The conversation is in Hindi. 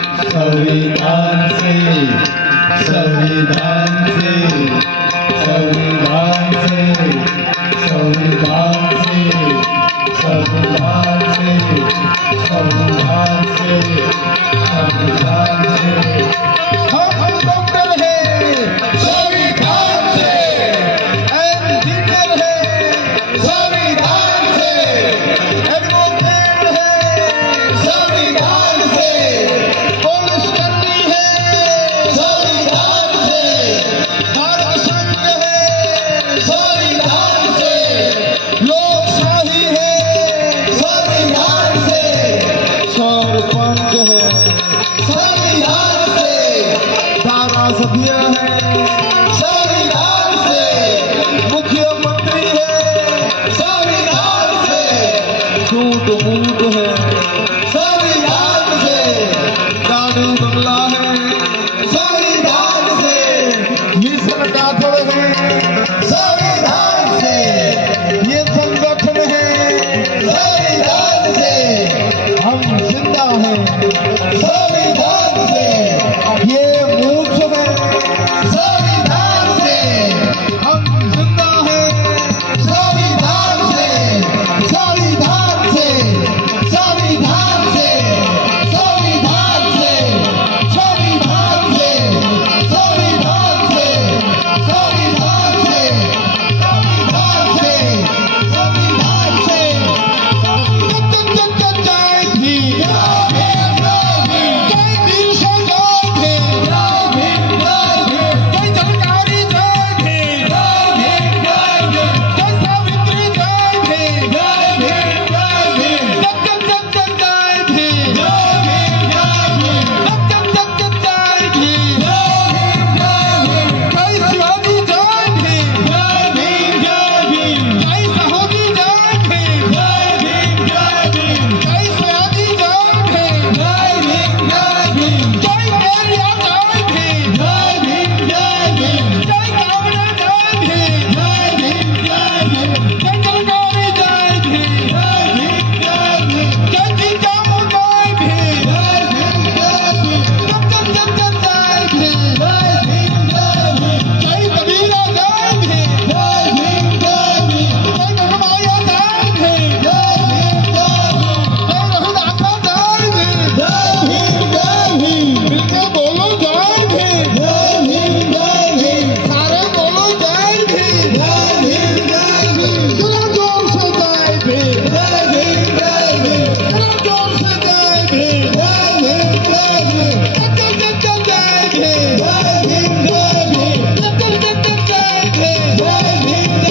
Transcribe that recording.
संविधान से संविधान से संविधान से संविधान से संविधान से संविधान से संविधान से हम डॉक्टर हैं संविधान से, इंजीनियर हैं संविधान से, एडवोकेट हैं संविधान से, पुलिस कर्मी हैं संविधान से, भारत संघ है संविधान से, लोकशाही है संविधान से, सरपंच है संविधान से, धारासभ्य है संविधान से, मुख्यमंत्री है संविधान से, सूट बूट है संविधान से, गाड़ी बंगला है संविधान से, मिशन काथड़ है संविधान से, ये संगठन है संविधान से, हम जिंदा हैं संविधान